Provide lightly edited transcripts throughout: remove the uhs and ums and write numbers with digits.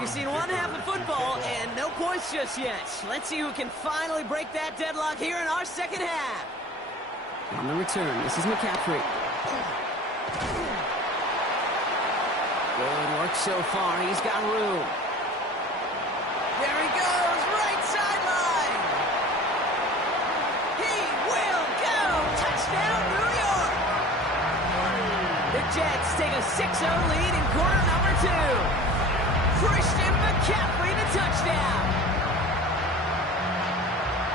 We've seen one half of football and no points just yet. Let's see who can finally break that deadlock here in our second half. On the return, this is McCaffrey. Good work so far. He's got room. There he goes, right sideline. He will go. Touchdown, New York. The Jets take a 6-0 lead in quarter number 2. Christian McCaffrey to touchdown.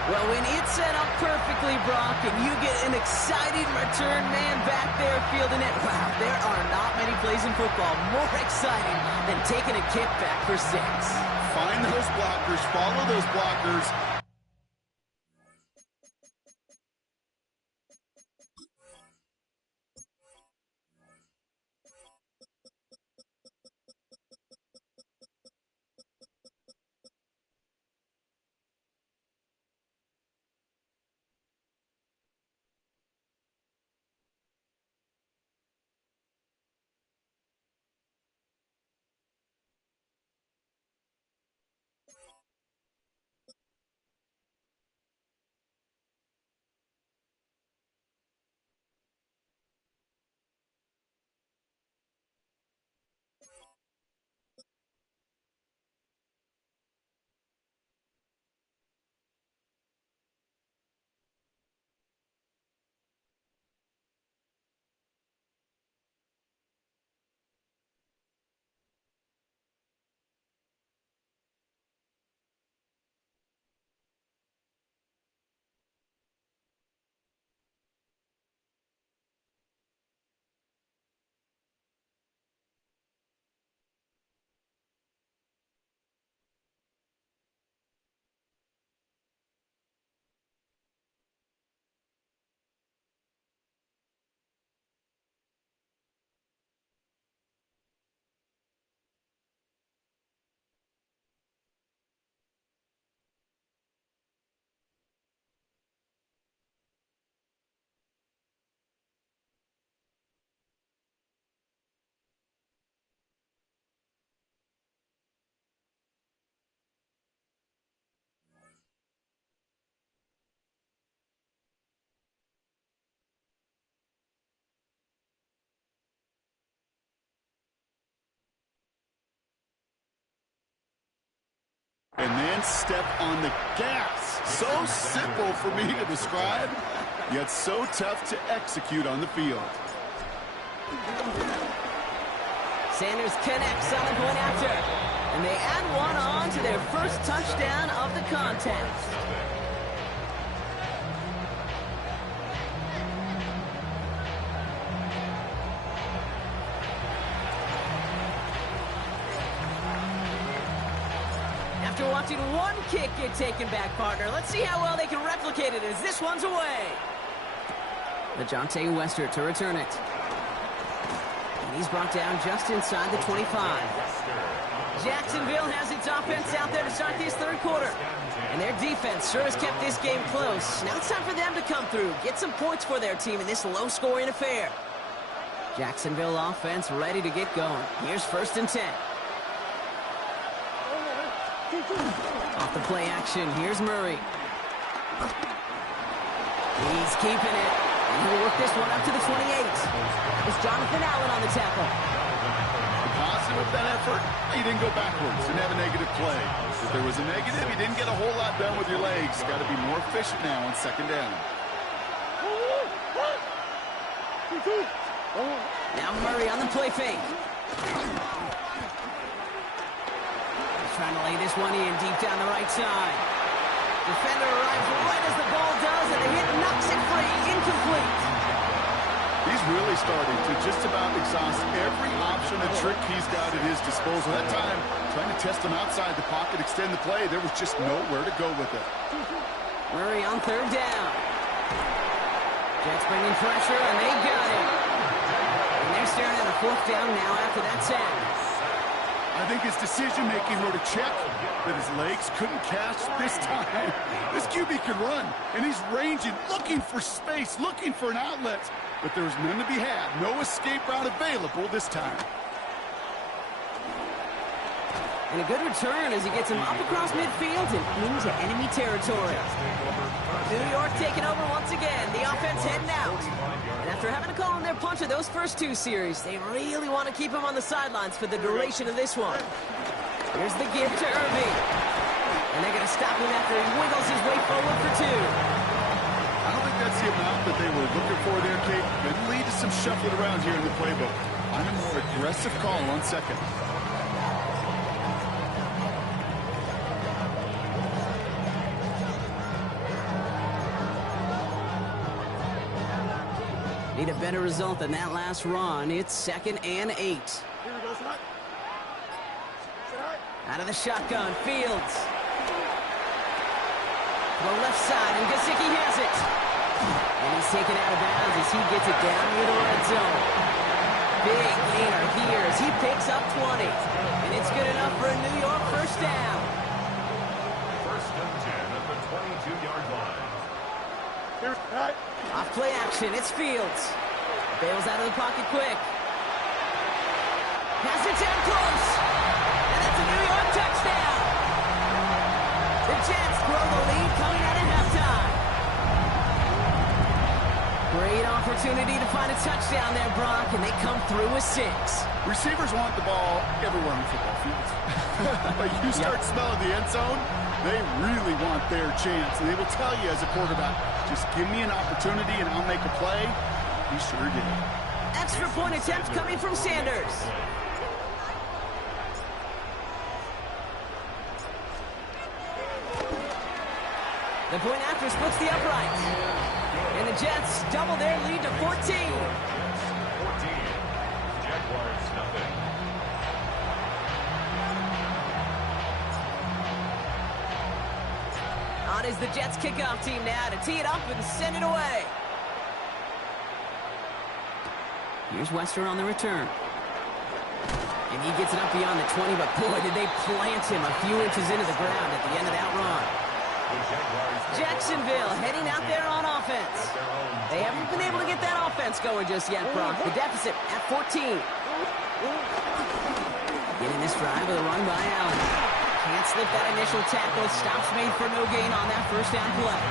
Well, when it's set up perfectly, Brock, and you get an exciting return man back there fielding it, wow, there are not many plays in football more exciting than taking a kick back for 6. Find those blockers, follow those blockers. And then step on the gas. So simple for me to describe, yet so tough to execute on the field. Sanders connects on the point after. And they add one on to their first touchdown of the contest. After watching one kick get taken back, partner, let's see how well they can replicate it as this one's away. LeJontay Wester to return it. And he's brought down just inside the 25. Jacksonville has its offense out there to start this third quarter. And their defense sure has kept this game close. Now it's time for them to come through, get some points for their team in this low-scoring affair. Jacksonville offense ready to get going. Here's 1st and 10. Off the play action, here's Murray. He's keeping it. And he'll work this one up to the 28. It's Jonathan Allen on the tackle. The positive of that effort, he didn't go backwards, didn't have a negative play. If there was a negative, he didn't get a whole lot done with your legs. Got to be more efficient now on 2nd down. Now Murray on the play fake. Trying to lay this one in deep down the right side. Defender arrives right as the ball does, and the hit knocks it free. Incomplete. He's really starting to just about exhaust every option and trick he's got at his disposal. That time, trying to test him outside the pocket, extend the play, there was just nowhere to go with it. Murray on 3rd down. Jets bringing pressure, and they got it. And they're staring at a 4th down now after that sack. I think his decision-making wrote a check that his legs couldn't catch this time. This QB can run, and he's ranging, looking for space, looking for an outlet. But there was none to be had. No escape route available this time. And a good return as he gets him up across midfield and into enemy territory. New York taking over once again. The offense heading out. And after having to call in their punch of those first two series, they really want to keep him on the sidelines for the duration of this one. Here's the give to Irving. And they're going to stop him after he wiggles his way forward for two. I don't think that's the amount that they were looking for there, Kate. Could lead to some shuffling around here in the playbook. I'm a more aggressive call on second. Need a better result than that last run. It's 2nd and 8. Here we go, Scott. Out of the shotgun, Fields. To the left side, and Gesicki has it. And he's taken out of bounds as he gets it down near the red zone. Big gainer here as he picks up 20. And it's good enough for a New York first down. 1st and 10 at the 22-yard line. Here's right. Off play action, it's Fields. Bails out of the pocket quick. Pass it down close. And that's a New York touchdown. The Jets grow the lead coming out of halftime. Great opportunity to find a touchdown there, Brock, and they come through with 6. Receivers want the ball everywhere on the football field. But you start smelling the end zone, they really want their chance. And they will tell you as a quarterback, just give me an opportunity and I'll make a play. He sure did. Extra point attempt coming from Sanders. The point after splits the upright. And the Jets double their lead to 14. 14. Jaguars nothing. On is the Jets kickoff team now to tee it up and send it away. Here's Wester on the return. And he gets it up beyond the 20, but boy, did they plant him a few inches into the ground at the end of that run. Jacksonville heading out there on offense. They haven't been able to get that offense going just yet, Brock. The deficit at 14. Getting this drive with a run by Allen. Can't slip that initial tackle. Stops made for no gain on that first down play.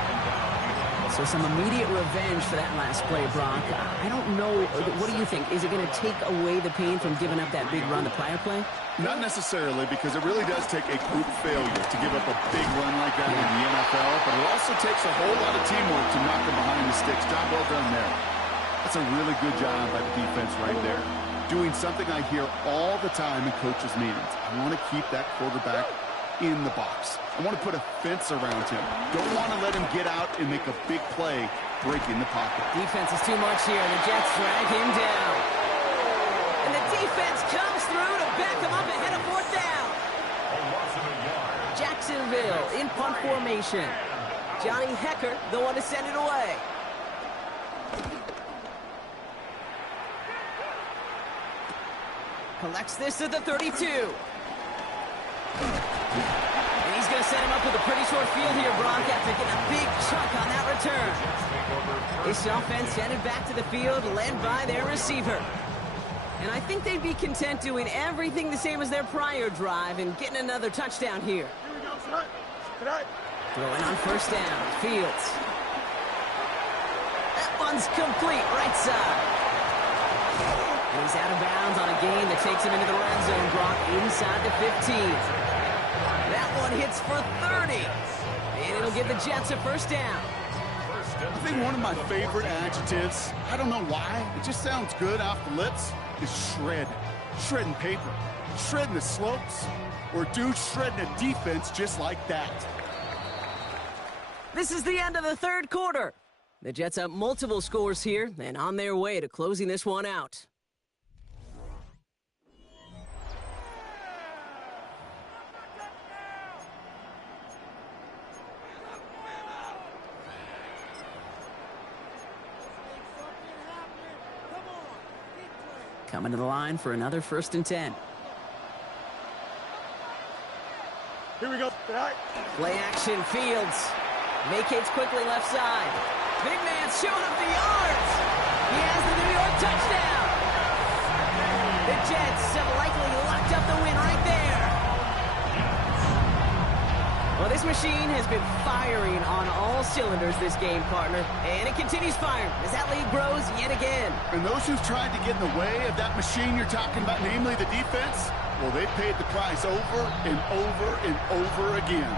So some immediate revenge for that last play, Brock. I don't know. What do you think? Is it going to take away the pain from giving up that big run the prior play? Not necessarily, because it really does take a group failure to give up a big run like that in the NFL, but it also takes a whole lot of teamwork to knock them behind the sticks. Job well done there. That's a really good job by the defense right there. Doing something I hear all the time in coaches' meetings. I want to keep that quarterback in the box. I want to put a fence around him. Don't want to let him get out and make a big play breaking the pocket. Defense is too much here. The Jets drag him down. And the defense comes through to back him up ahead of 4th down. A loss of a yard. Jacksonville in punt formation. Johnny Hecker, the one to send it away. Collects this at the 32. And he's going to set him up with a pretty short field here, Brock, after getting a big chunk on that return. This offense headed back to the field, led by their receiver. And I think they'd be content doing everything the same as their prior drive and getting another touchdown here. Here we go, Scott. Tonight. Throwing on first down, Fields. That one's complete, right side. And he's out of bounds on a gain that takes him into the red zone, Brock, inside the 15. That one hits for 30. And it'll give the Jets a first down. I think one of my favorite adjectives, I don't know why, it just sounds good off the lips, is shred. Shredding paper. Shredding the slopes. Or dude shredding a defense just like that. This is the end of the third quarter. The Jets have multiple scores here and on their way to closing this one out. Coming to the line for another 1st and 10. Here we go. Tonight. Play action, Fields. Vacates quickly left side. Big man showing up the yards. He has the New York touchdown. The Jets have likely locked up the win right there. Well, this machine has been firing on all cylinders this game, partner. And it continues firing as that lead grows yet again. And those who've tried to get in the way of that machine you're talking about, namely the defense, well, they paid the price over and over and over again.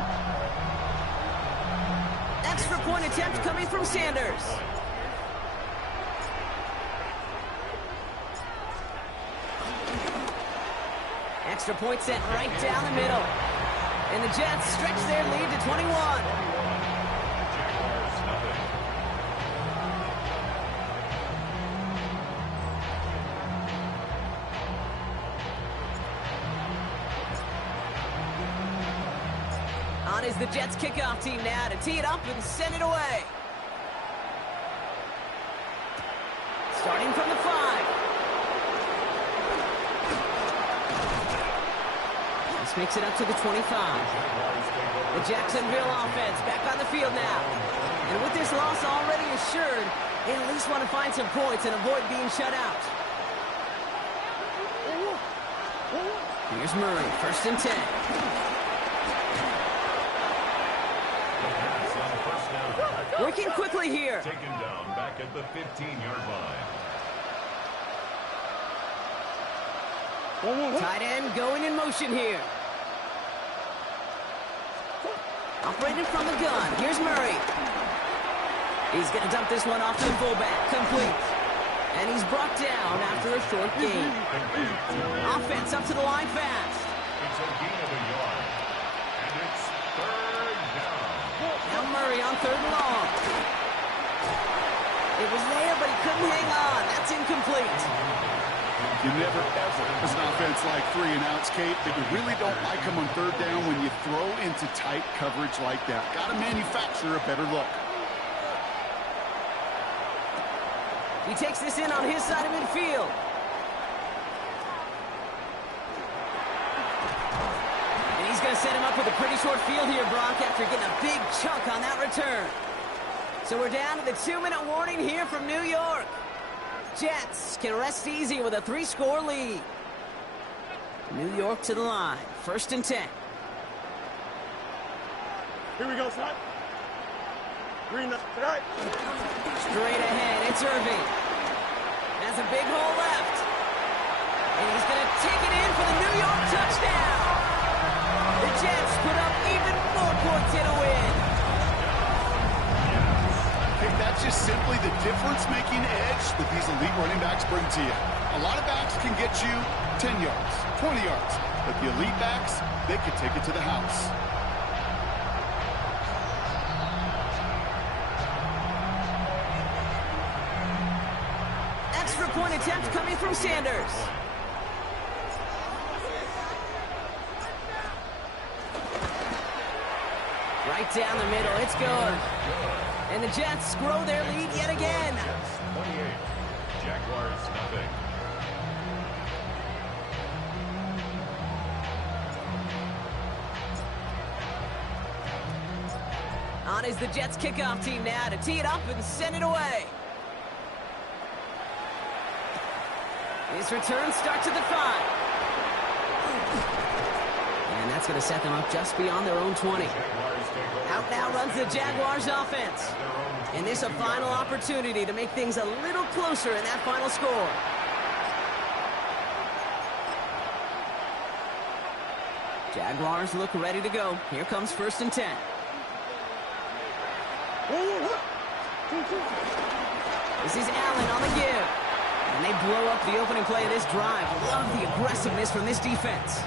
Extra point attempt coming from Sanders. Extra point sent right down the middle. And the Jets stretch their lead to 21. On is the Jets kickoff team now to tee it up and send it away. Starting from the 5. This makes it up to the 25. The Jacksonville offense back on the field now. And with this loss already assured, they at least want to find some points and avoid being shut out. Here's Murray, 1st and 10. Working quickly here. Taken down back at the 15-yard line. Tight end going in motion here. Operating from the gun. Here's Murray. He's going to dump this one off to the fullback. Complete. And he's brought down after a short gain. Offense up to the line fast. It's a gain of a yard. And it's 3rd down. Now Murray on 3rd and long. It was there, but he couldn't hang on. That's incomplete. You never, ever, as an offense like 3 and outs, Kate, but you really don't like them on 3rd down when you throw into tight coverage like that. Got to manufacture a better look. He takes this in on his side of midfield. And he's going to set him up with a pretty short field here, Brock, after getting a big chunk on that return. So we're down to the 2-minute warning here from New York. Jets can rest easy with a 3-score lead. New York to the line. 1st and 10. Here we go, son. Green right. Straight ahead, it's Irving. Has a big hole left. And he's going to take it in for the New York touchdown. The Jets put up even more points in a win. I think that's just simply the difference-making edge that these elite running backs bring to you. A lot of backs can get you 10 yards, 20 yards, but the elite backs, they can take it to the house. Extra point attempt coming from Sanders. Right down the middle, it's good. And the Jets grow their lead yet again. Jets 28. Jaguars nothing. On is the Jets kickoff team now to tee it up and send it away. His return starts at the 5. And that's going to set them up just beyond their own 20. Out now runs the Jaguars offense. And this a final opportunity to make things a little closer in that final score. Jaguars look ready to go. Here comes 1st and 10. This is Allen on the give. And they blow up the opening play of this drive. Love the aggressiveness from this defense.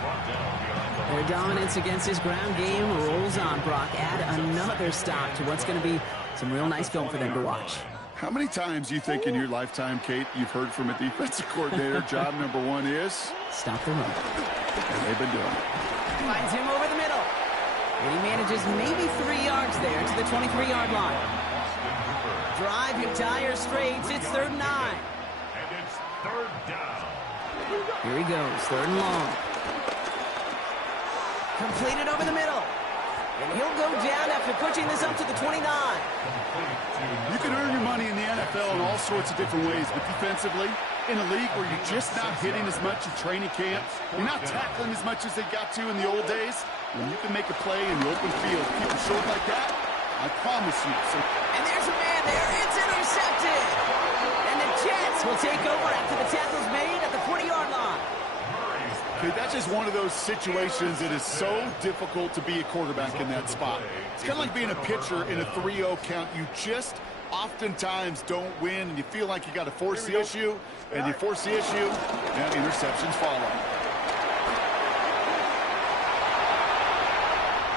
Their dominance against this ground game rolls on, Brock. Add another stop to what's going to be some real nice film for them to watch. How many times do you think in your lifetime, Kate, you've heard from a defensive coordinator, job number 1 is? Stop the run. And they've been doing it. Finds him over the middle. And he manages maybe 3 yards there to the 23-yard line. Drive entire straights. It's 3rd and 9. And it's 3rd down. Here he goes, 3rd and long. Completed over the middle. And he'll go down after pushing this up to the 29. You can earn your money in the NFL in all sorts of different ways, but defensively, in a league where you're just not hitting as much in training camp, you're not tackling as much as they got to in the old days, When you can make a play in the open field, keep it short like that, I promise you. And there's a man there. It's intercepted. And the Jets will take over after the tackle's made at the 40-yard line. Okay, that's just one of those situations that is so difficult to be a quarterback in that spot. It's kind of like being a pitcher in a 3-0 count. You just oftentimes don't win, and you feel like you got to force the issue, and you force the issue, and interceptions follow.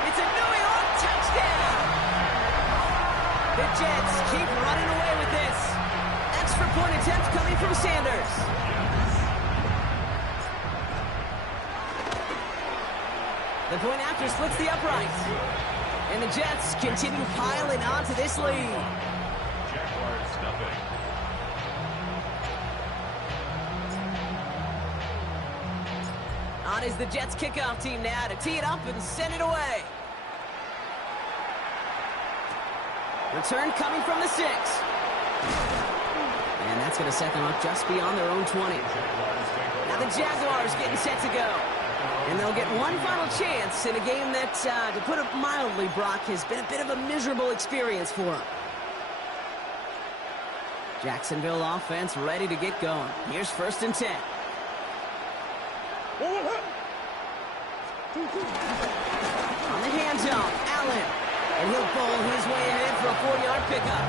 It's a New York touchdown. The Jets keep running away with this. Extra point attempt coming from Sanders. The point after splits the upright. And the Jets continue piling onto this lead. On is the Jets kickoff team now to tee it up and send it away. Return coming from the 6. And that's going to set them up just beyond their own 20. Now the Jaguars getting set to go. And they'll get one final chance in a game that, to put it mildly, Brock, has been a bit of a miserable experience for them. Jacksonville offense ready to get going. Here's 1st and 10. On the handoff, Allen. And he'll bowl his way ahead for a 40-yard pickup.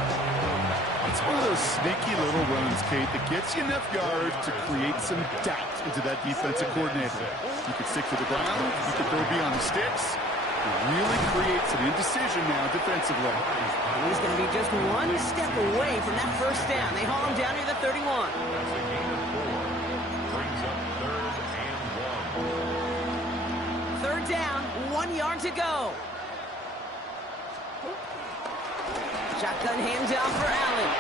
It's one of those sneaky little runs, Kate, that gets you enough yards to create some doubt into that defensive coordinator. You can stick to the ground, you can throw beyond the sticks. It really creates an indecision now defensively. He's going to be just one step away from that 1st down. They haul him down near the 31. That's a gain of 4. Brings up 3rd and 1. 3rd down, 1 yard to go. Shotgun handoff for Allen.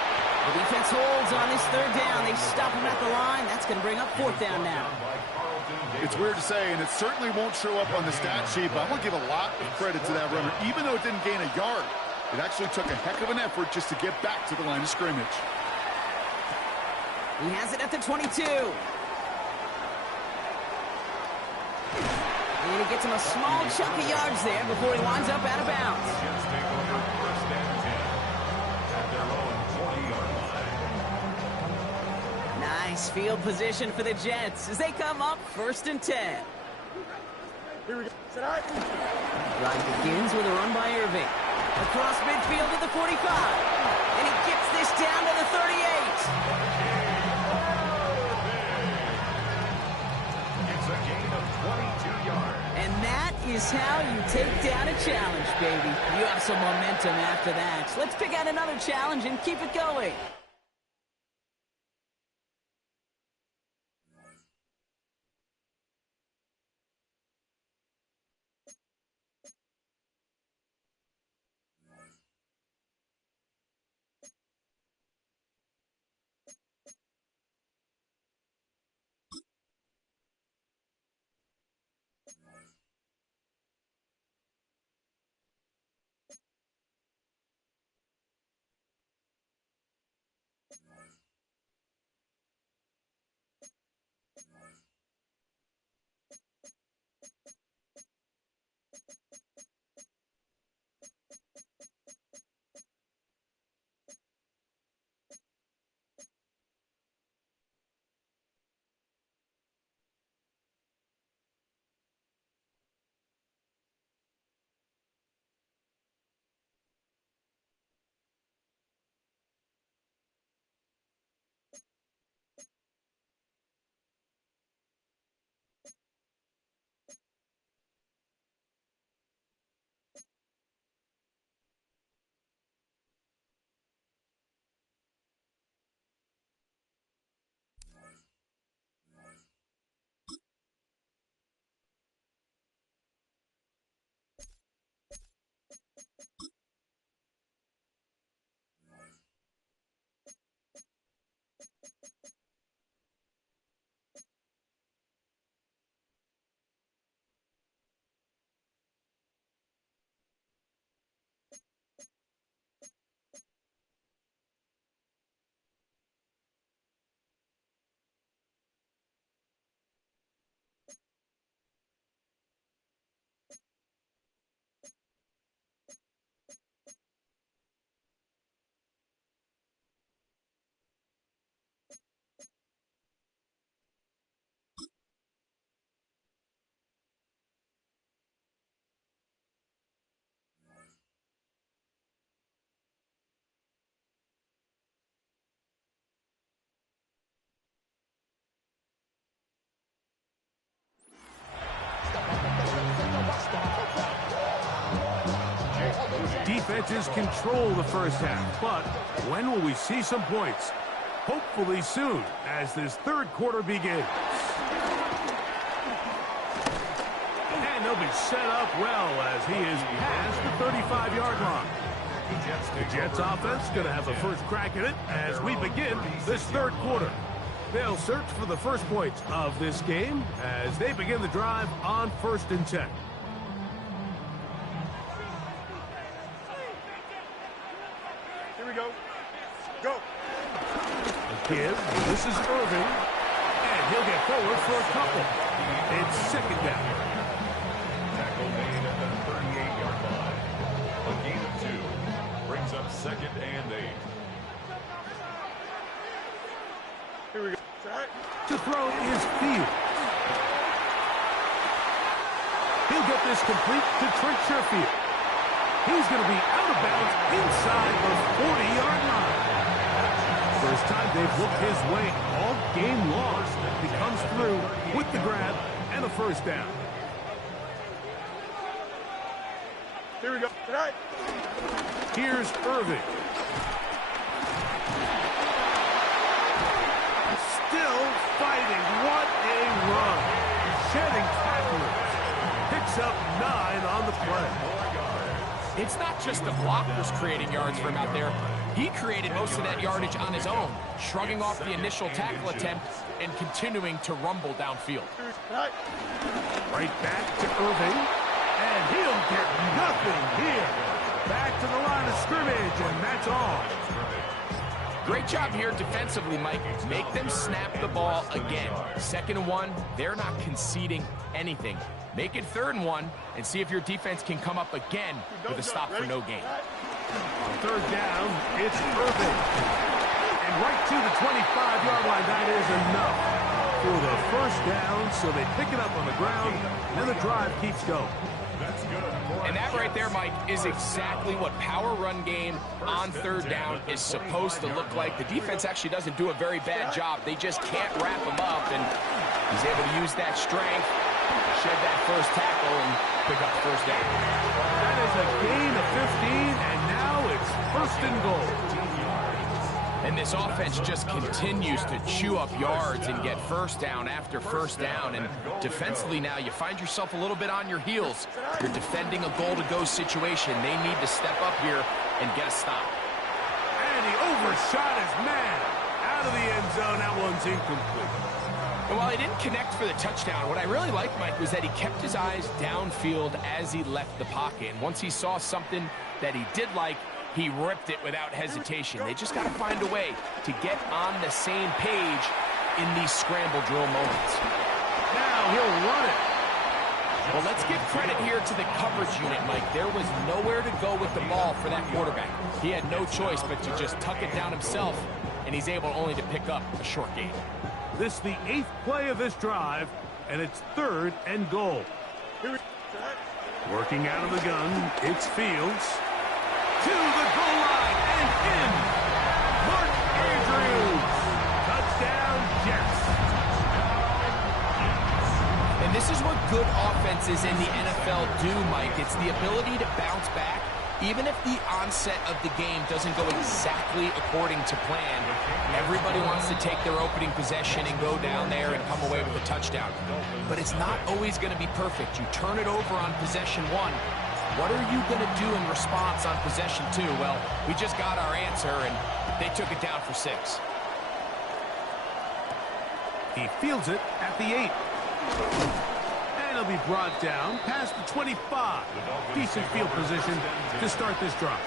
The defense holds on this 3rd down. They stop him at the line. That's going to bring up 4th down now. It's weird to say, and it certainly won't show up on the stat sheet, but I want to give a lot of credit to that runner. Even though it didn't gain a yard, it actually took a heck of an effort just to get back to the line of scrimmage. He has it at the 22. And he gets him a small chunk of yards there before he winds up out of bounds. Jets take over 1st and 10 at their own 40-yard line. Nice field position for the Jets as they come up 1st and 10. Here we go. Set out. Drive begins with a run by Irving. Across midfield to the 45. And he gets this down to the 38. It's a gain of 22 yards. And that is how you take down a challenge, baby. You have some momentum after that. Let's pick out another challenge and keep it going. Defenses control the first half, but when will we see some points? Hopefully soon, as this third quarter begins. And they'll be set up well as he is past the 35-yard line. The Jets offense going to have the first crack at it as we begin this third quarter. They'll search for the first points of this game as they begin the drive on 1st and 10. Here we go. Go. Give. This is Irving. And he'll get forward for a couple. It's second down. Tackle made at the 38-yard line. A gain of 2 brings up 2nd and 8. Here we go. To throw is Fields. He'll get this complete to Trent Sherfield. He's going to be out of bounds inside the 40-yard line. First time they've looked his way all game long. He comes through with the grab and a first down. Here we go. Here's Irving. Still fighting. What a run. Shedding tacklers. Picks up 9 on the play. It's not just the blockers creating yards for him out there. He created most of that yardage on his own, shrugging off the initial tackle attempt and continuing to rumble downfield. Right back to Irving, and he'll get nothing here. Back to the line of scrimmage, and that's all. Great job here defensively, Mike. Make them snap the ball again. 2nd and 1, they're not conceding anything. Make it 3rd and 1, and see if your defense can come up again with a stop for no gain. On 3rd down, it's Irving. And right to the 25-yard line, that is enough for the first down, so they pick it up on the ground, and the drive keeps going. That's good. And that right there, Mike, is exactly what power run game on 3rd down is supposed to look like. The defense actually doesn't do a very bad job. They just can't wrap him up, and he's able to use that strength, shed that first tackle, and pick up the first down. That is a gain of 15, and now it's 1st and goal. And this offense just continues to chew up yards and get first down after first down. And defensively now, you find yourself a little bit on your heels. You're defending a goal-to-go situation. They need to step up here and get a stop. And he overshot his man. Out of the end zone, that one's incomplete. And while he didn't connect for the touchdown, what I really liked, Mike, was that he kept his eyes downfield as he left the pocket. And once he saw something that he did like, he ripped it without hesitation. They just got to find a way to get on the same page in these scramble drill moments. Now he'll run it. Well, let's give credit here to the coverage unit, Mike. There was nowhere to go with the ball for that quarterback. He had no choice but to just tuck it down himself, and he's able only to pick up a short gain. This is the 8th play of this drive, and it's 3rd and goal. Working out of the gun, it's Fields. To the goal line and in. Mark Andrews. Touchdown, Jets. And this is what good offenses in the NFL do, Mike. It's the ability to bounce back, even if the onset of the game doesn't go exactly according to plan. Everybody wants to take their opening possession and go down there and come away with a touchdown. But it's not always going to be perfect. You turn it over on possession 1. What are you going to do in response on possession 2? Well, we just got our answer, and they took it down for 6. He fields it at the 8. And he'll be brought down past the 25. Decent field position to start this drive.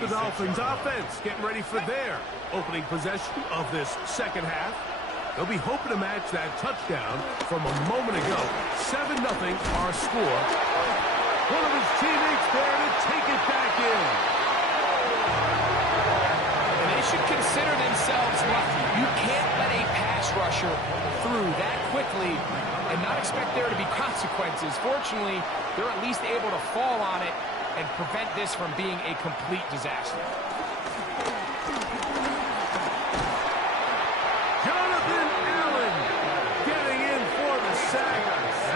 The Dolphins offense getting ready for their opening possession of this second half. They'll be hoping to match that touchdown from a moment ago. 7-0 our score. One of his teammates there to take it back in. And they should consider themselves lucky. You can't let a pass rusher through that quickly and not expect there to be consequences. Fortunately, they're at least able to fall on it and prevent this from being a complete disaster. Jonathan Allen getting in for the sack.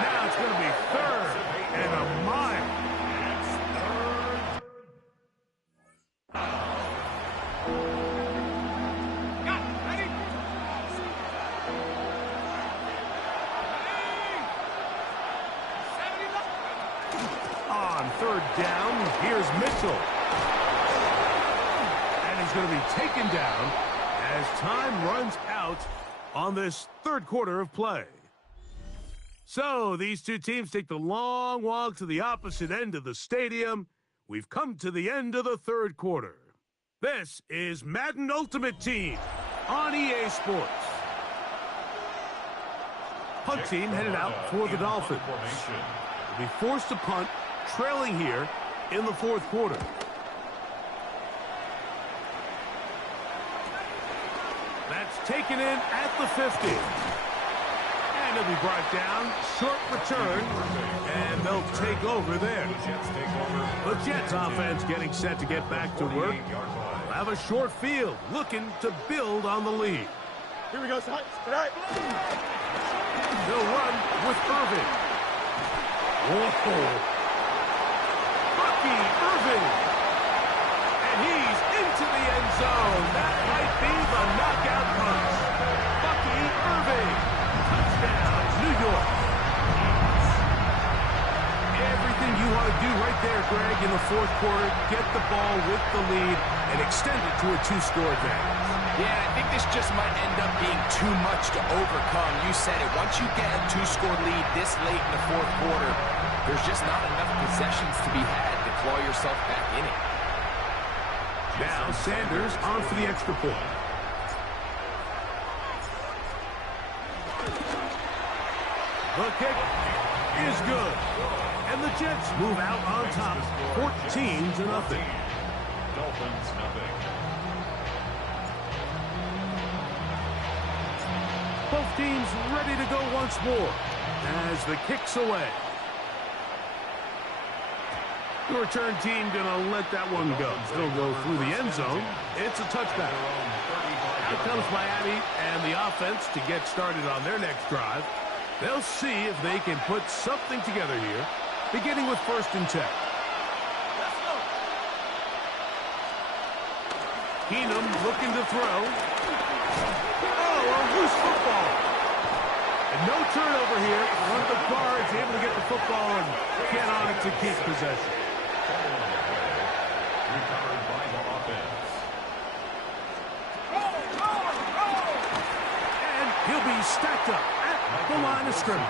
Now it's going to be 3rd and a mile. third down. Here's Mitchell. And he's going to be taken down as time runs out on this third quarter of play. So these two teams take the long walk to the opposite end of the stadium. We've come to the end of the third quarter. This is Madden Ultimate Team on EA Sports. Punt team headed out for the Dolphins. They'll be forced to punt, trailing here in the fourth quarter. That's taken in at the 50. And it'll be brought down. Short return. And they'll take over there. The Jets offense getting set to get back to work. They'll have a short field, looking to build on the lead. Here we go, son. Tonight. They'll run with Irving. Whoa. Bucky Irving. And he's into the end zone. That might be the knockout punch. Bucky Irving. Touchdown, New York. Everything you want to do right there, Greg, in the fourth quarter, get the ball with the lead and extend it to a two-score advantage. Yeah, I think this just might end up being too much to overcome. You said it. Once you get a two-score lead this late in the fourth quarter, there's just not enough possessions to be had to claw yourself back in it. Now Sanders on for the extra point. The kick is good. And the Jets move out on top, 14-0. Dolphins, nothing. Both teams ready to go once more as the kick's away. The return team going to let that one go. Still go through the end zone. It's a touchback. Out comes Miami and the offense to get started on their next drive. They'll see if they can put something together here, beginning with 1st and 10. Keenum looking to throw. Oh, a loose football. And no turnover here. One of the guards able to get the football and get on it to keep possession. Recovered by the offense. And he'll be stacked up at the line of scrimmage.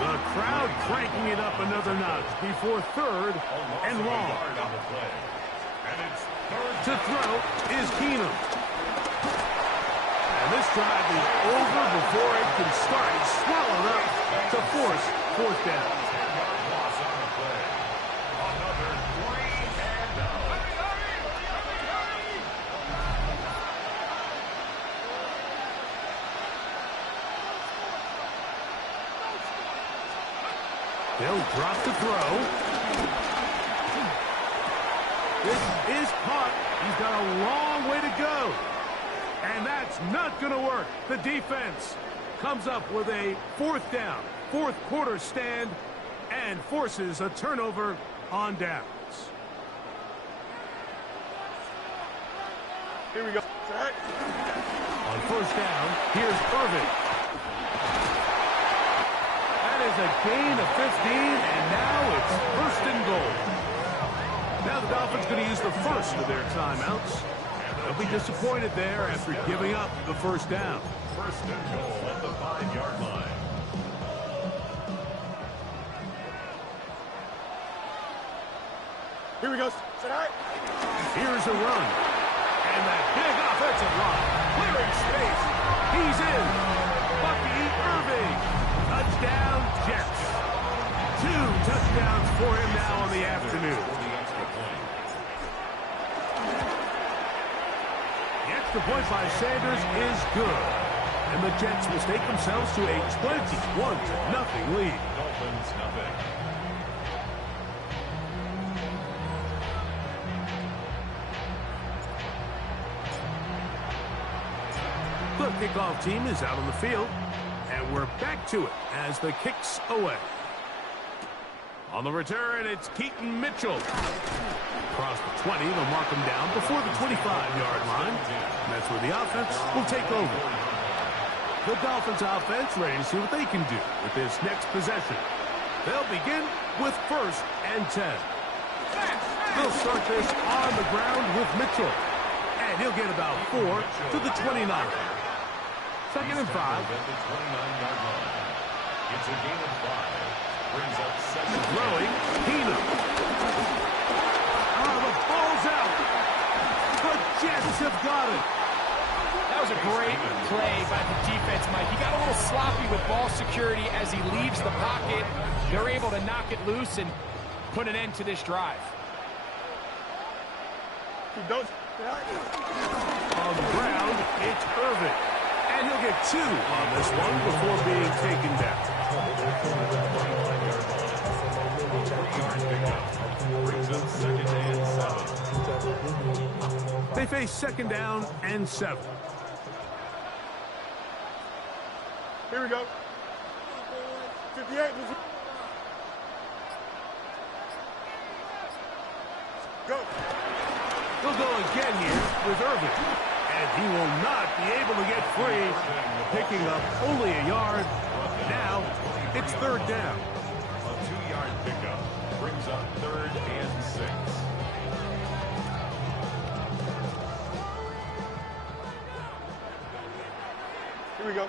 The crowd cranking it up another notch before 3rd and long. To throw is Keenum. And this drive is over before it can start. It's swallowed up to force 4th down. They'll drop the throw. This is caught. He's got a long way to go. And that's not going to work. The defense comes up with a 4th down, 4th quarter stand, and forces a turnover on downs. Here we go. On 1st down, here's Irving. That is a gain of 15, and now it's 1st and goal. Now the Dolphins going to use the first of their timeouts. They'll be disappointed there after giving up the 1st down. 1st and goal at the 5-yard line. Here we go. Here's a run. And that big offensive line. Clearing space. He's in. Bucky Irving. Touchdown, Jets. 2 touchdowns for him now on the afternoon. The extra point by Sanders is good. And the Jets will take themselves to a 21-0 lead. Dolphins, nothing. The kickoff team is out on the field. And we're back to it as the kick's away. On the return, it's Keaton Mitchell. Across the 20, they'll mark him down before the 25-yard line. And that's where the offense will take over. The Dolphins offense ready to see what they can do with this next possession. They'll begin with 1st and 10. They'll start this on the ground with Mitchell. And he'll get about 4 to the 29. 2nd and 5. It's a gain of 5. Brings up 7. Throwing, Heenan. The ball's out. The Jets have got it. That was a great play by the defense, Mike. He got a little sloppy with ball security as he leaves the pocket. They're able to knock it loose and put an end to this drive. On the ground, it's Irvin. And he'll get 2 on this one before being taken down. Brings up 2nd and 7. They face 2nd down and 7. Here we go. 58. Go. He'll go again here with Irvin. And he will not be able to get free, picking up only a yard. Now, it's 3rd down. A 2-yard pickup brings up 3rd and 6. Here we go.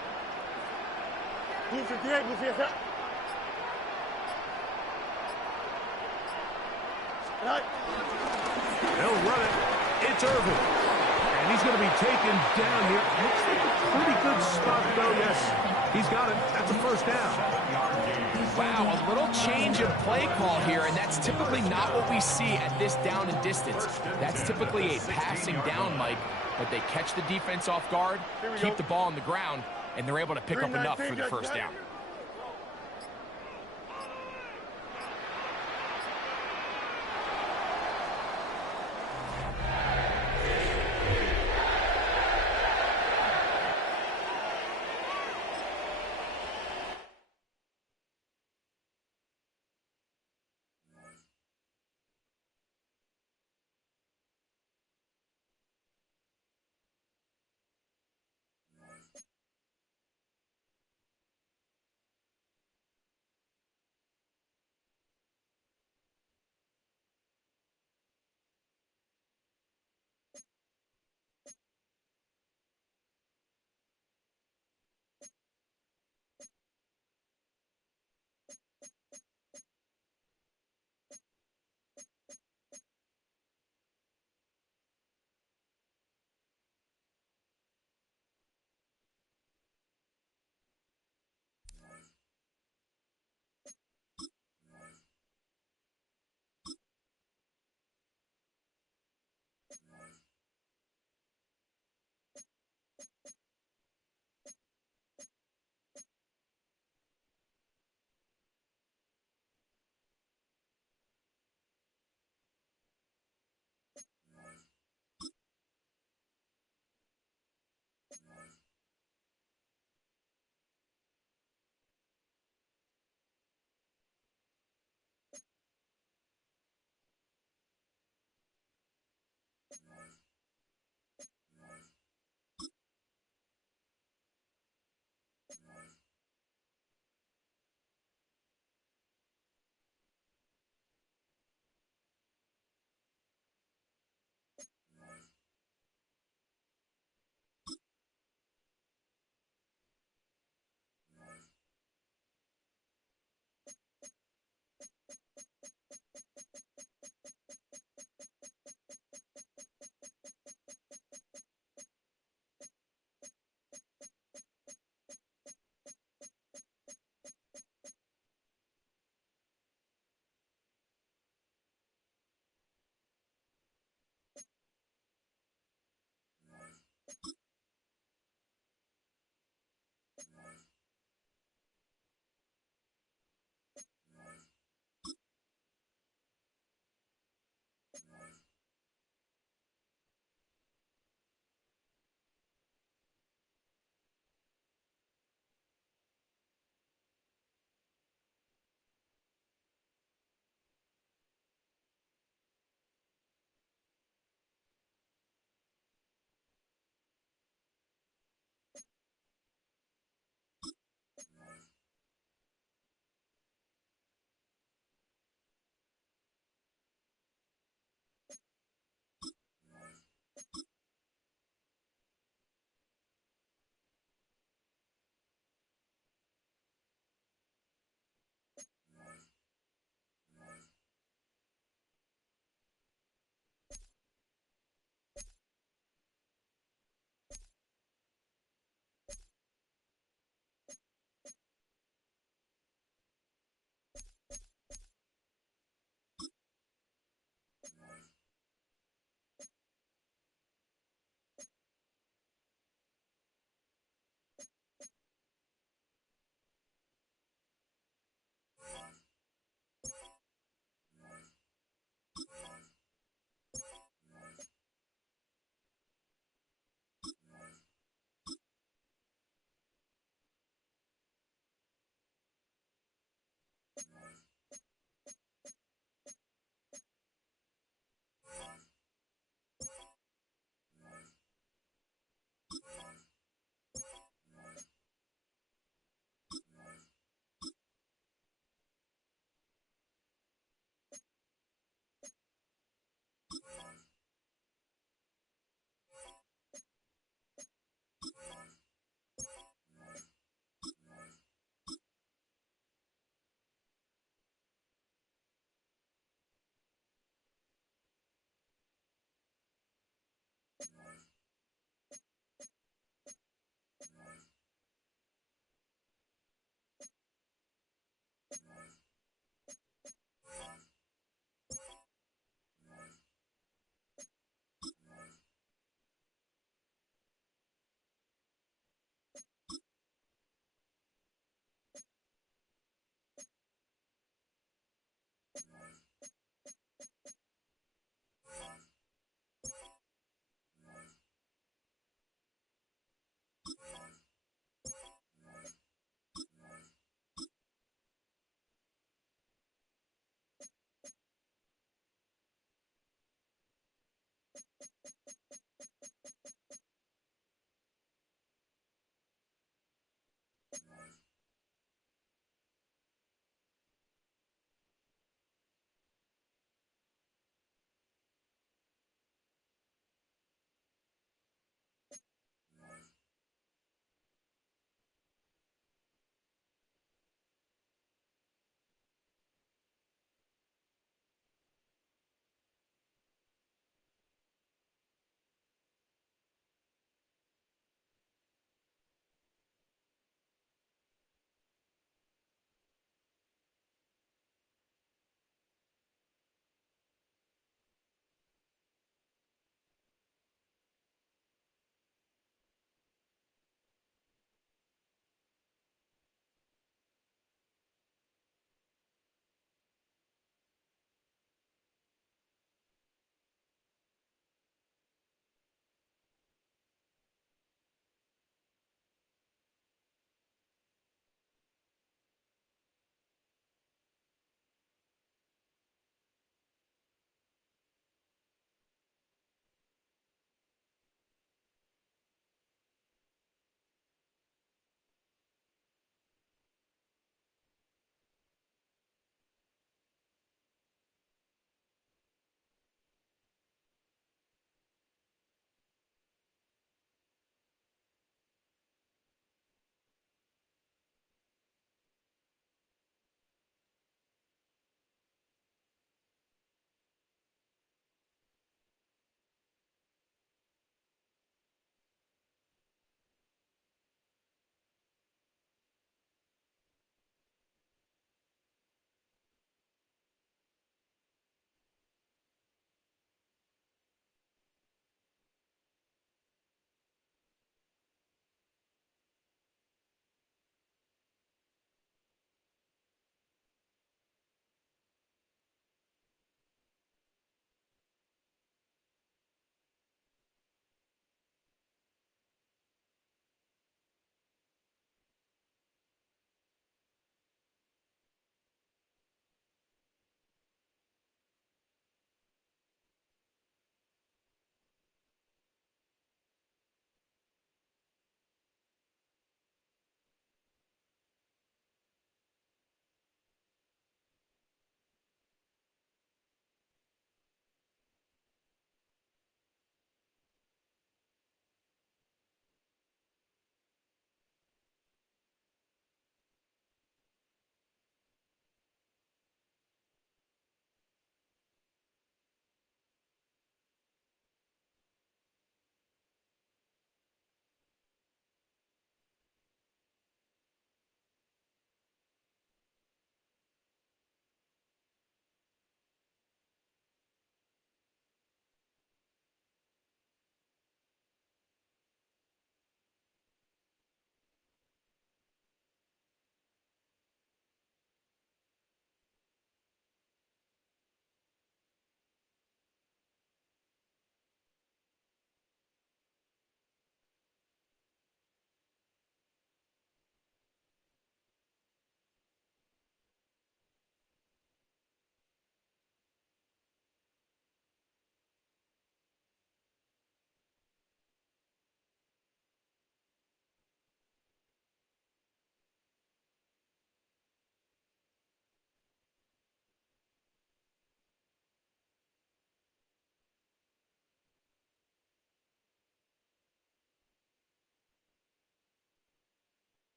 Blue 58, blue 58. Right. They'll run it. It's Irvin. And he's going to be taken down here. Looks like a pretty good spot, though. Yes, he's got it. That's a 1st down. Wow, a little change of play call here, and that's typically not what we see at this down and distance. That's typically a passing down, Mike, but they catch the defense off guard, keep the ball on the ground, and they're able to pick up enough for the 1st down.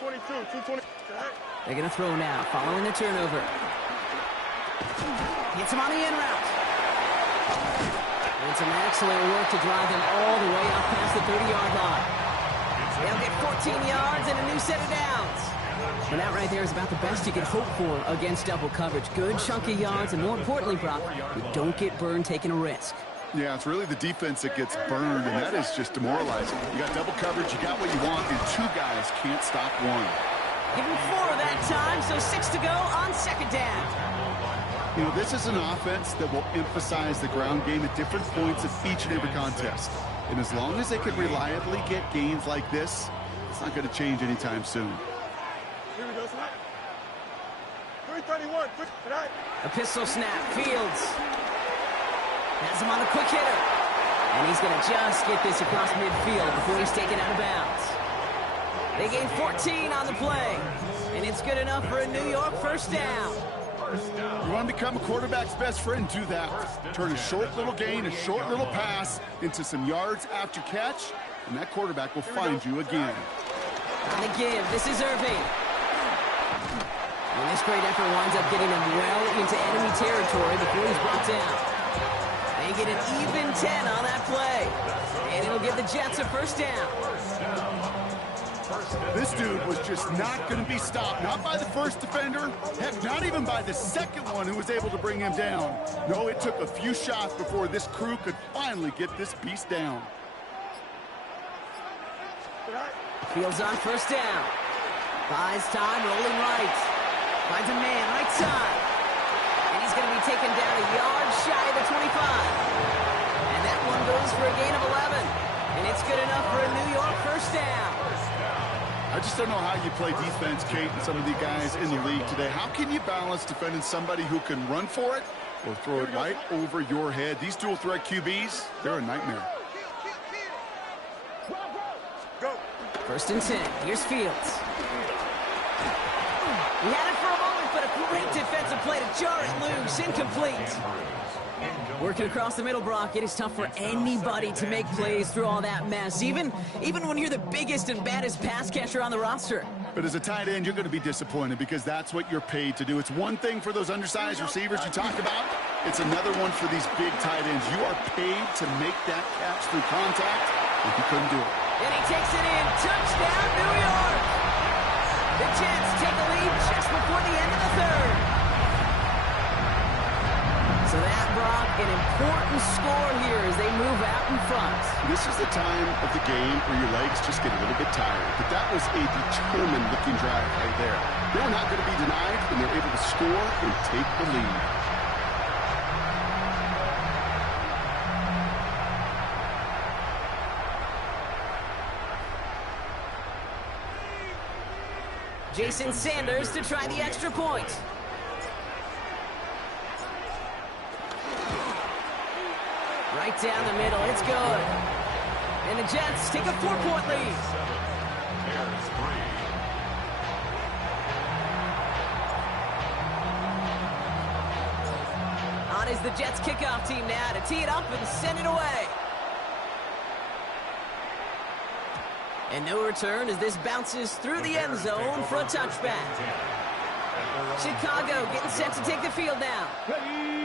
222. They're going to throw now, following the turnover. Hits him on the in route. And some excellent work to drive them all the way up past the 30-yard line. They'll get 14 yards and a new set of downs. But that right there is about the best you can hope for against double coverage. Good chunky yards, and more importantly, Brock, you don't get burned taking a risk. Yeah, it's really the defense that gets burned, and that is just demoralizing. You got double coverage, you got what you want, and two guys can't stop one. Give him 4 that time, so 6 to go on second down. You know, this is an offense that will emphasize the ground game at different points of each and every contest. And as long as they can reliably get gains like this, it's not going to change anytime soon. Here we go, snap. 331, quick tonight. A pistol snap, Fields. Has him on the quick hitter. And he's going to just get this across midfield before he's taken out of bounds. They gain 14 on the play. And it's good enough for a New York first down. You want to become a quarterback's best friend, do that. Turn a short little gain, a short little pass into some yards after catch, and that quarterback will find you again. On the give, this is Irving. And this great effort winds up getting him well into enemy territory before he's brought down. They get an even 10 on that play. And it'll give the Jets a first down. This dude was just not going to be stopped. Not by the first defender. Heck, not even by the second one who was able to bring him down. No, it took a few shots before this crew could finally get this beast down. Fields on first down. Buys time, rolling right. Finds a man, right side. And he's going to be taken down a yard shy of the 25. And that one goes for a gain of 11. And it's good enough for a New York first down. I just don't know how you play defense, Kate, and some of the guys in the league today. How can you balance defending somebody who can run for it or throw it right over your head? These dual threat QBs, they're a nightmare. Go. First and 10. Here's Fields. He had it for a moment, but a great defensive play to jar it loose. Incomplete. Working across the middle, Brock, it is tough for anybody to make plays through all that mess, even when you're the biggest and baddest pass catcher on the roster. But as a tight end, you're going to be disappointed because that's what you're paid to do. It's one thing for those undersized receivers you talk about. It's another one for these big tight ends. You are paid to make that catch through contact, and you couldn't do it. And he takes it in. Touchdown, New York! The Jets take the lead just before the end of the third. So that, Brock, an important score here as they move out in front. This is the time of the game where your legs just get a little bit tired. But that was a determined-looking drive right there. They're not going to be denied, and they're able to score and take the lead. Jason Sanders to try the extra point. Right down the middle, it's good. And the Jets take a 4-point lead. On is the Jets kickoff team now to tee it up and send it away. And no return as this bounces through the end zone for a touchback. Chicago getting set to take the field now.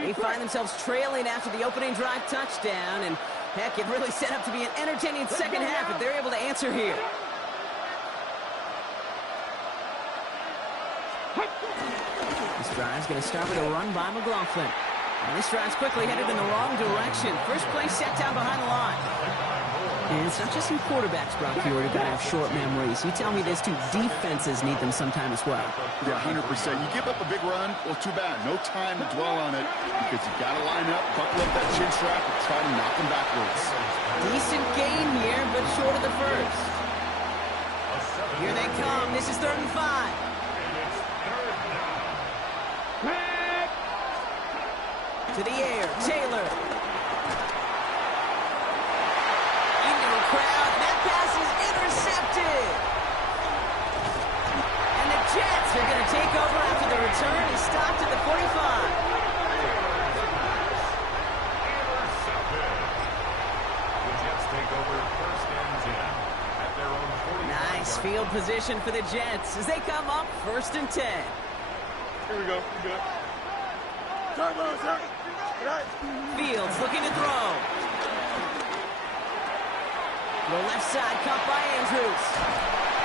They find themselves trailing after the opening drive touchdown, and heck, it really set up to be an entertaining second half if they're able to answer here. This drive's going to start with a run by McLaughlin. And this drive's quickly headed in the wrong direction. First play set down behind the line. And it's not just in quarterbacks, Brock, here who've got to have short memories. You tell me this too, defenses need them sometime as well. Yeah, 100%. You give up a big run, well, too bad. No time to dwell on it because you've got to line up, buckle up that chin strap, and try to knock them backwards. Decent gain here, but short of the first. Here they come. This is 3rd and 5. To the air, Taylor. Into a crowd, that pass is intercepted. And the Jets are going to take over after the return. He stopped at the 45. field position for the Jets as they come up 1st and 10. Here we go. We good. Turbo, sir. Right. Fields looking to throw. The left side caught by Andrews.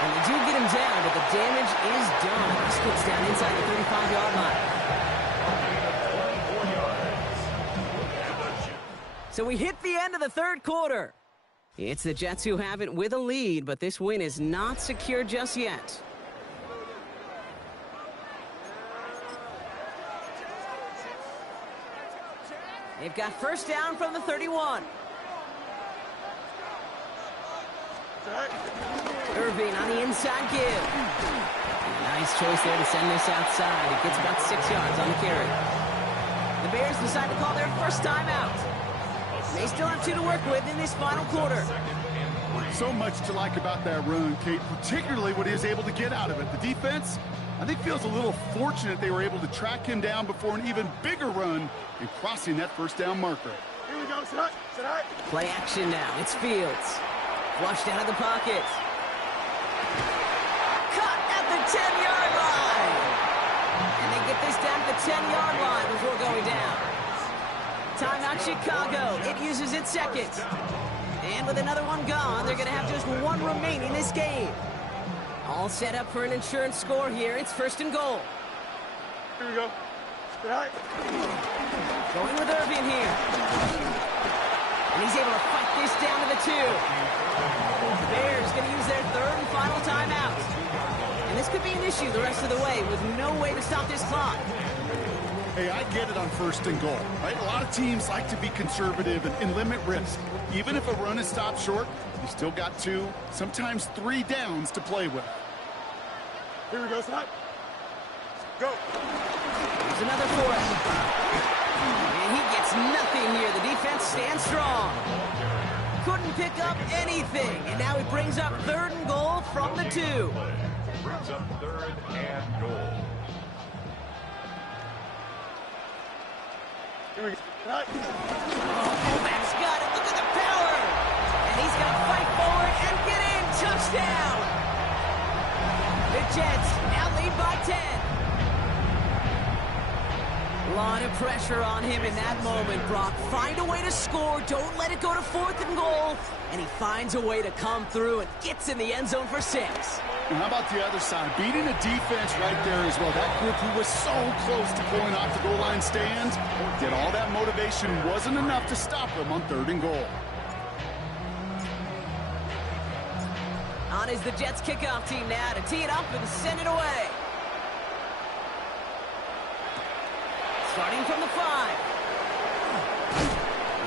And they do get him down, but the damage is done. This gets down inside the 35-yard line. So we hit the end of the 3rd quarter. It's the Jets who have it with a lead, but this win is not secure just yet. They've got 1st down from the 31. Irving on the inside give. Nice choice there to send this outside. It gets about 6 yards on the carry. The Bears decide to call their first timeout. They still have 2 to work with in this final quarter. So much to like about that run, Kate, particularly what he was able to get out of it. The defense, I think, feels a little fortunate they were able to track him down before an even bigger run and crossing that 1st down marker. Here we go, set up. Play action now. It's Fields. Flushed out of the pocket. Caught at the 10-yard line. And they get this down to the 10-yard line before going down. Timeout Chicago. It uses its 2nd. And with another one gone, they're going to have just 1 remaining in this game. All set up for an insurance score here. It's 1st and goal. Here we go. Right. Going with Irving here. And he's able to fight this down to the 2. The Bears going to use their 3rd and final timeout. And this could be an issue the rest of the way with no way to stop this clock. Hey, I get it on 1st and goal, right? A lot of teams like to be conservative and limit risk. Even if a run is stopped short, you still got 2, sometimes 3 downs to play with. Here we go, set up. Go. There's another for it. And he gets nothing here. The defense stands strong. Couldn't pick up anything. And now he brings up 3rd and goal from the 2. Brings up 3rd and goal. Here we go. Right. Max got it. Look at the power. And he's going to fight forward and get in. Touchdown. The Jets now lead by 10. A lot of pressure on him in that moment, Brock. Find a way to score. Don't let it go to 4th and goal. And he finds a way to come through and gets in the end zone for 6. And how about the other side? Beating a defense right there as well. That group who was so close to pulling off the goal line stand, did all that motivation wasn't enough to stop them on 3rd and goal. On is the Jets kickoff team now to tee it up and send it away. Starting from the 5.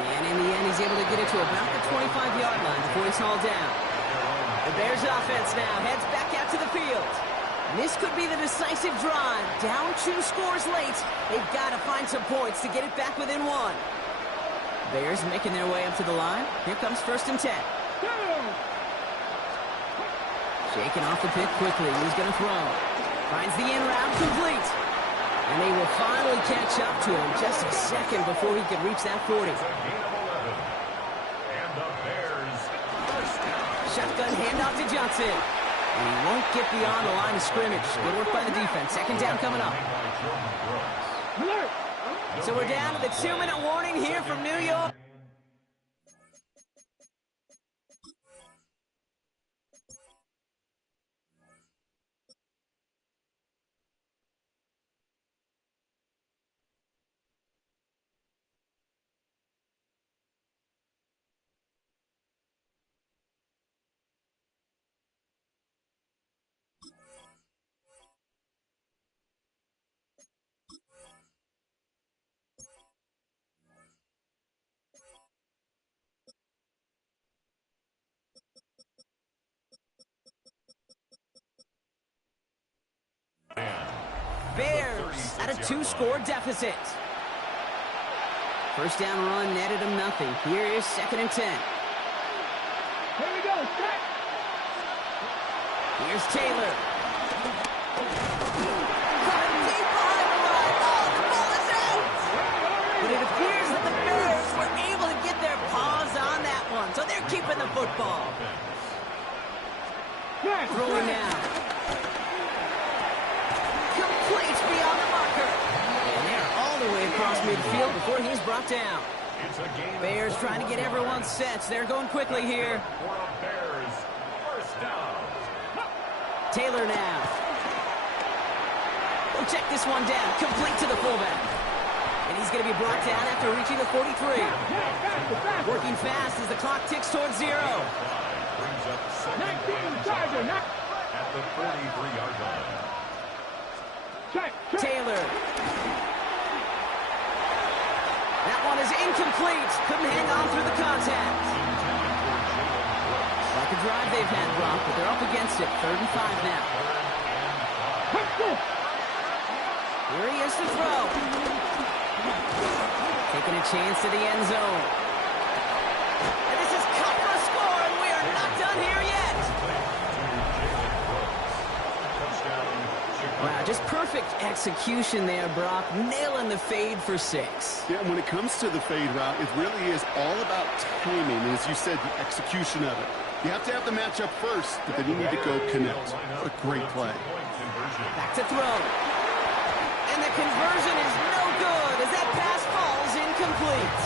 And in the end, he's able to get it to about the 25-yard line before he's hauled down. The Bears offense now heads back out to the field. And this could be the decisive drive. Down 2 scores late. They've got to find some points to get it back within 1. Bears making their way up to the line. Here comes 1st and 10. Shaking off the pick quickly. He's going to throw. Finds the in route complete. And they will finally catch up to him just a second before he can reach that 40. Shotgun handoff to Johnson. And he won't get beyond the line of scrimmage. Good work by the defense. 2nd down coming up. So we're down to the 2-minute warning here from New York. Bears at a 2-score deficit. 1st down run netted him nothing. Here is 2nd and 10. Here we go. Set. Here's Taylor. Cut deep behind the line. Oh, the ball is out. But it appears that the Bears were able to get their paws on that one, so they're keeping the football. Throwing midfield before he's brought down. It's a game. Bears trying to get everyone set. They're going quickly here. For a Bears first down. Taylor now. We'll check this one down. Complete to the fullback. And he's going to be brought down after reaching the 43. Working fast as the clock ticks towards 0. Brings up second and 10 at the 43-yard line. Taylor. That one is incomplete. Couldn't hang on through the contact. Like a drive they've had, Brock, but they're up against it. 3rd and 5 now. Here he is to throw. Taking a chance to the end zone. And this is cut for a score, and we are not done here yet. Wow, just perfect execution there, Brock. Nailing the fade for 6. Yeah, and when it comes to the fade route, it really is all about timing, and as you said, the execution of it. You have to have the matchup first, but then you need to go connect. What a great play. Back to throw. And the conversion is no good as that pass falls incomplete.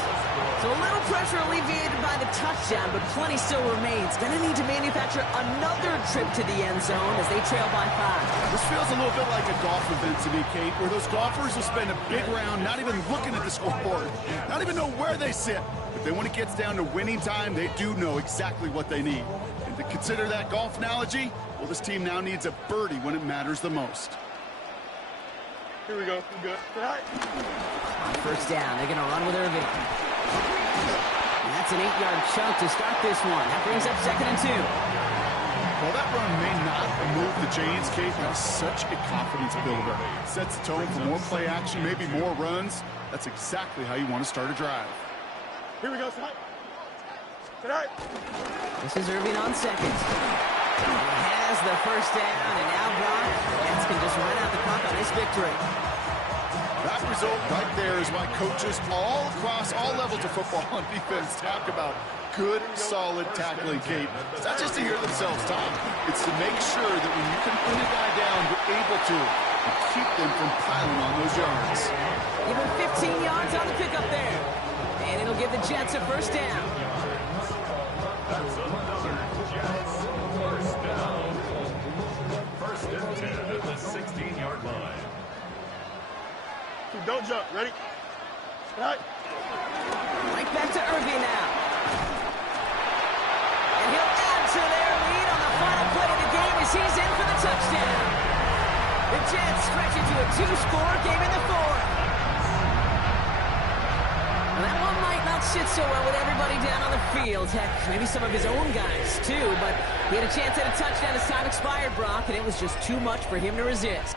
So a little pressure alleviated by the touchdown, but plenty still remains. Going to need to manufacture another trip to the end zone as they trail by 5. This feels a little bit like a golf event to me, Kate, where those golfers will spend a big round not even looking at the scoreboard, not even know where they sit. But then when it gets down to winning time, they do know exactly what they need. And to consider that golf analogy, well, this team now needs a birdie when it matters the most. Here we go. We're good. All right. On first down, they're going to run with Irving. And that's an 8-yard chunk to start this one. That brings up 2nd and 2. While that run may not move the chains, Kate, that's such a confidence builder. Sets the tone for more play action, maybe more runs. That's exactly how you want to start a drive. Here we go, son. All right. This is Irving on 2nd. He has the first down, and now Brock Jets can just run out the clock on this victory. That result right there is why coaches all across all levels of football on defense talk about good, solid tackling, Kate. It's not just to hear themselves talk. It's to make sure that when you can put a guy down, you're able to and keep them from piling on those yards. Even 15 yards on the pickup there. And it'll give the Jets a first down. That's another Jets first down. 1st and 10 at the 16-yard line. Don't jump. Ready? All right. Right back to Irving now. And he'll add to their lead on the final play of the game as he's in for the touchdown. The Jets stretch it to a 2-score game in the 4th. And that one might not sit so well with everybody down on the field. Heck, maybe some of his own guys, too. But he had a chance at a touchdown as time expired, Brock, and it was just too much for him to resist.